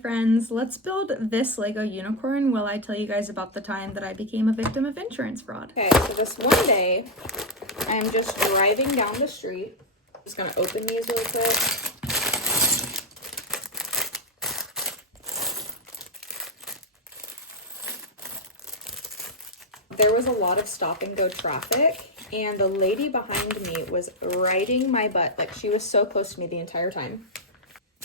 friends, let's build this Lego unicorn while I tell you guys about the time that I became a victim of insurance fraud. Okay, so this one day, I am just driving down the street. I'm just gonna open these really quick. There was a lot of stop and go traffic, and the lady behind me was riding my butt. Like, she was so close to me the entire time.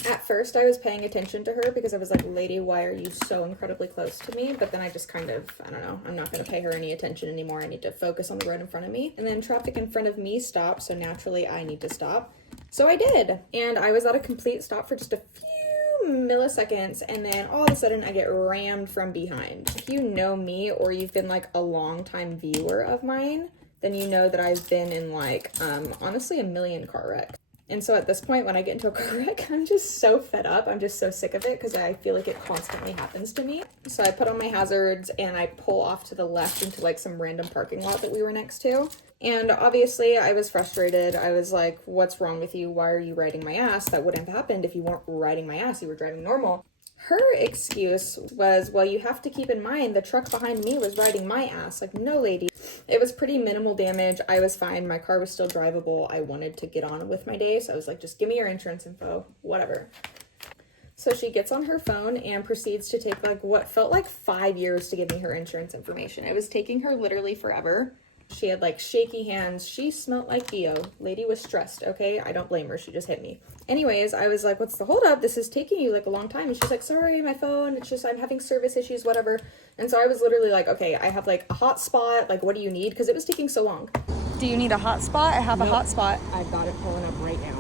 At first, I was paying attention to her because I was like, lady, why are you so incredibly close to me? But then I just kind of, I don't know, I'm not going to pay her any attention anymore. I need to focus on the road in front of me. And then traffic in front of me stopped, so naturally I need to stop. So I did. And I was at a complete stop for just a few milliseconds, and then all of a sudden I get rammed from behind. If you know me or you've been like a long time viewer of mine, then you know that I've been in like, honestly, a million car wrecks. And so at this point, when I get into a car wreck, I'm just so fed up. I'm just so sick of it because I feel like it constantly happens to me. So I put on my hazards and I pull off to the left into like some random parking lot that we were next to. And obviously I was frustrated. I was like, what's wrong with you? Why are you riding my ass? That wouldn't have happened if you weren't riding my ass. You were driving normal. Her excuse was, well, you have to keep in mind the truck behind me was riding my ass. Like, no, lady. It was pretty minimal damage. I was fine. My car was still drivable. I wanted to get on with my day. So I was like, just give me your insurance info, whatever. So she gets on her phone and proceeds to take like what felt like 5 years to give me her insurance information. It was taking her literally forever. She had like shaky hands. She smelled like Dio. Lady was stressed, okay? I don't blame her. She just hit me. Anyways, I was like, what's the holdup? This is taking you like a long time. And she's like, sorry, my phone. It's just I'm having service issues, whatever. And so I was literally like, okay, I have like a hotspot. Like, what do you need? Because it was taking so long. Do you need a hotspot? I have a hotspot. I've got it pulling up right now.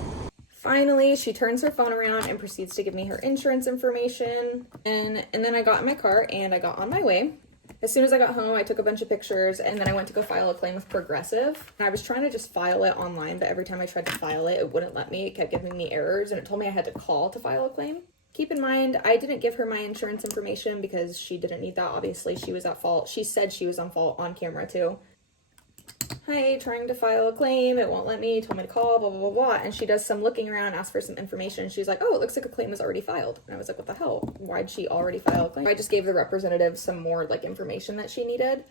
Finally, she turns her phone around and proceeds to give me her insurance information. And then I got in my car and I got on my way. As soon as I got home, I took a bunch of pictures and then I went to go file a claim with Progressive. And I was trying to just file it online, but every time I tried to file it, it wouldn't let me. It kept giving me errors and it told me I had to call to file a claim. Keep in mind, I didn't give her my insurance information because she didn't need that. Obviously, she was at fault. She said she was on fault on camera too. Hi, trying to file a claim. It won't let me. Told me to call, blah, blah, blah, blah. And she does some looking around, asks for some information. She's like, oh, it looks like a claim was already filed. And I was like, what the hell? Why'd she already file a claim? I just gave the representative some more like information that she needed.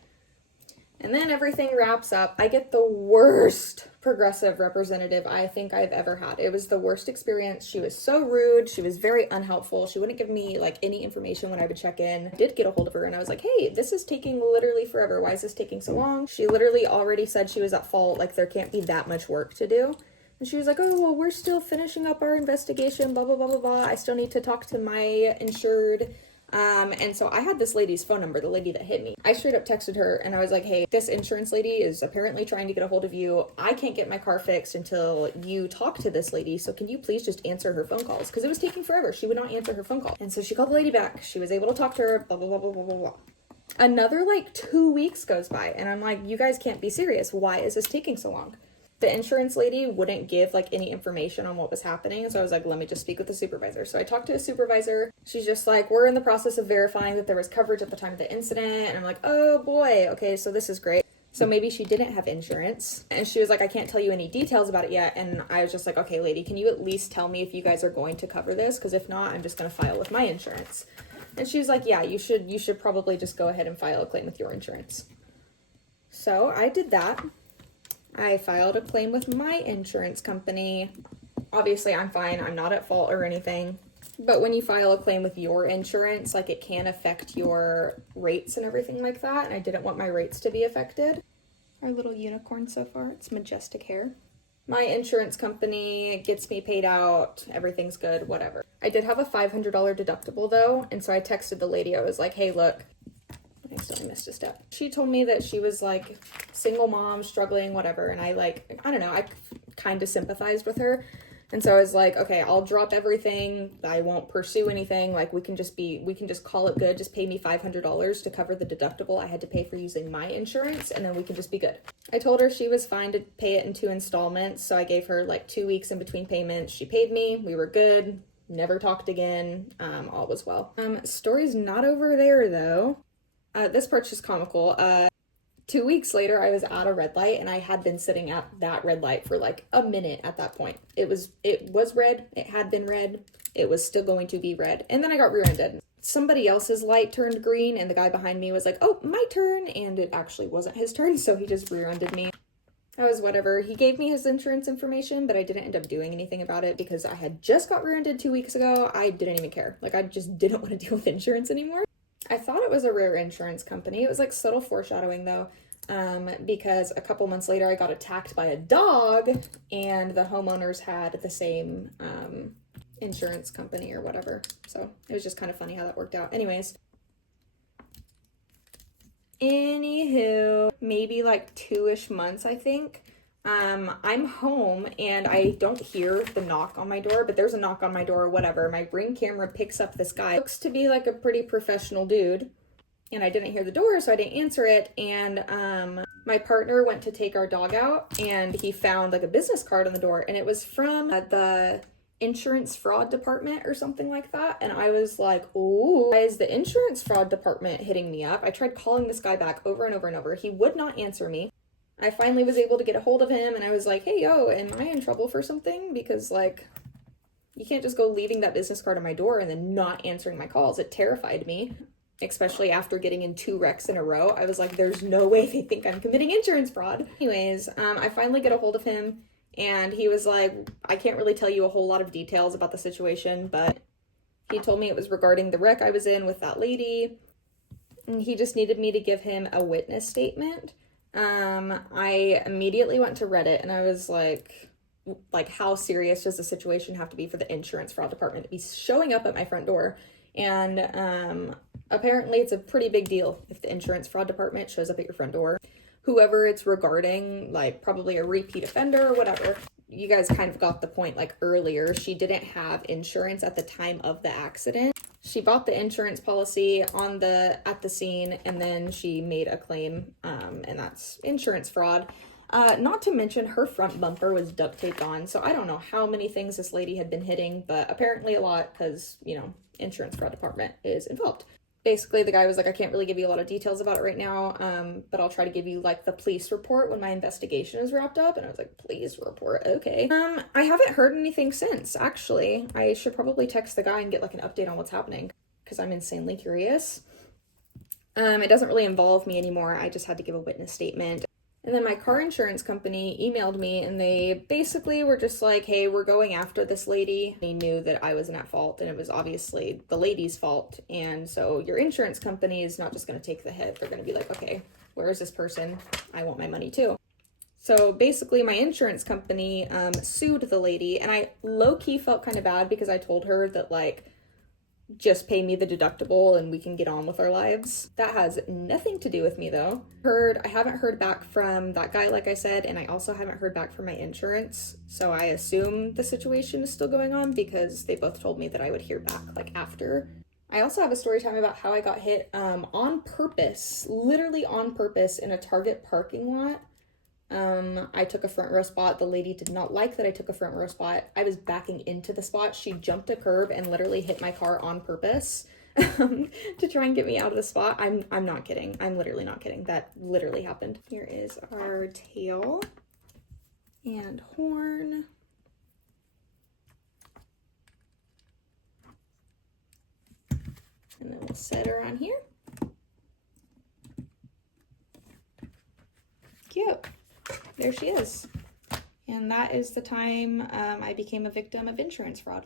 And then everything wraps up. I get the worst Progressive representative I think I've ever had. It was the worst experience. She was so rude. She was very unhelpful. She wouldn't give me like any information when I would check in. I did get a hold of her and I was like, hey, this is taking literally forever. Why is this taking so long? She literally already said she was at fault. Like, there can't be that much work to do. And she was like, oh, well, we're still finishing up our investigation, blah, blah, blah, blah, blah. I still need to talk to my insured. And so I had this lady's phone number, the lady that hit me. I straight up texted her and I was like, hey, this insurance lady is apparently trying to get a hold of you. I can't get my car fixed until you talk to this lady. So can you please just answer her phone calls? Because it was taking forever. She would not answer her phone call. And so she called the lady back. She was able to talk to her, blah, blah, blah, blah, blah, blah, blah. Another like 2 weeks goes by and I'm like, you guys can't be serious. Why is this taking so long? The insurance lady wouldn't give like any information on what was happening. So I was like, let me just speak with the supervisor. So I talked to a supervisor. She's just like, we're in the process of verifying that there was coverage at the time of the incident. And I'm like, oh boy. Okay, so this is great. So maybe she didn't have insurance. And she was like, I can't tell you any details about it yet. And I was just like, okay, lady, can you at least tell me if you guys are going to cover this? Because if not, I'm just going to file with my insurance. And she was like, yeah, you should probably just go ahead and file a claim with your insurance. So I did that. I filed a claim with my insurance company. Obviously, I'm fine. I'm not at fault or anything. But when you file a claim with your insurance, like, it can affect your rates and everything like that. And I didn't want my rates to be affected. Our little unicorn so far. It's majestic hair. My insurance company gets me paid out. Everything's good, whatever. I did have a $500 deductible though. And so I texted the lady. I was like, hey, look. I still missed a step. She told me that she was like single mom, struggling, whatever. And I don't know, I kind of sympathized with her. And so I was like, okay, I'll drop everything. I won't pursue anything. Like, we can just call it good. Just pay me $500 to cover the deductible I had to pay for using my insurance. And then we can just be good. I told her she was fine to pay it in 2 installments. So I gave her like 2 weeks in between payments. She paid me. We were good. Never talked again. All was well. Story's not over there though. This part's just comical. 2 weeks later, I was at a red light, and I had been sitting at that red light for like a minute at that point. It was red. It had been red. It was still going to be red. And then I got rear-ended. Somebody else's light turned green, and the guy behind me was like, oh, my turn. And it actually wasn't his turn, so he just rear-ended me. That was whatever. He gave me his insurance information, but I didn't end up doing anything about it because I had just got rear-ended 2 weeks ago. I didn't even care. Like, I just didn't want to deal with insurance anymore. I thought it was a rare insurance company. It was like subtle foreshadowing though, because a couple months later I got attacked by a dog, and the homeowners had the same insurance company or whatever. So it was just kind of funny how that worked out. Anywho, maybe like 2-ish months, I think. I'm home and I don't hear the knock on my door, but there's a knock on my door or whatever. My Ring camera picks up this guy. Looks to be like a pretty professional dude. And I didn't hear the door, so I didn't answer it. And my partner went to take our dog out, and he found like a business card on the door, and it was from the insurance fraud department or something like that. And I was like, oh, why is the insurance fraud department hitting me up? I tried calling this guy back over and over and over. He would not answer me. I finally was able to get a hold of him, and I was like, hey, yo, am I in trouble for something? Because, like, you can't just go leaving that business card on my door and then not answering my calls. It terrified me, especially after getting in 2 wrecks in a row. I was like, there's no way they think I'm committing insurance fraud. Anyways, I finally get a hold of him, and he was like, I can't really tell you a whole lot of details about the situation, but he told me it was regarding the wreck I was in with that lady, and he just needed me to give him a witness statement. I immediately went to Reddit, and I was like, how serious does the situation have to be for the insurance fraud department to be showing up at my front door? And apparently it's a pretty big deal if the insurance fraud department shows up at your front door. Whoever it's regarding, like probably a repeat offender or whatever. You guys kind of got the point. Like earlier, she didn't have insurance at the time of the accident. She bought the insurance policy at the scene, and then she made a claim, and that's insurance fraud. Not to mention her front bumper was duct taped on, so I don't know how many things this lady had been hitting, but apparently a lot, because, you know, insurance fraud department is involved. Basically, the guy was like, I can't really give you a lot of details about it right now, but I'll try to give you, like, the police report when my investigation is wrapped up. And I was like, police report? Okay. I haven't heard anything since, actually. I should probably text the guy and get, like, an update on what's happening, because I'm insanely curious. It doesn't really involve me anymore. I just had to give a witness statement. And then my car insurance company emailed me, and they basically were just like, hey, we're going after this lady. They knew that I wasn't at fault, and it was obviously the lady's fault. And so your insurance company is not just going to take the hit. They're going to be like, okay, where is this person? I want my money too. So basically my insurance company sued the lady, and I low-key felt kind of bad because I told her that, like, just pay me the deductible and we can get on with our lives. That has nothing to do with me though. I haven't heard back from that guy, like I said, and I also haven't heard back from my insurance. So I assume the situation is still going on because they both told me that I would hear back like after. I also have a story time about how I got hit on purpose, literally on purpose in a Target parking lot. I took a front row spot. The lady did not like that I took a front row spot. I was backing into the spot. She jumped a curb and literally hit my car on purpose to try and get me out of the spot. I'm not kidding. I'm literally not kidding. That literally happened. Here is our tail and horn. And then we'll set her on here. Cute. There she is. And that is the time I became a victim of insurance fraud.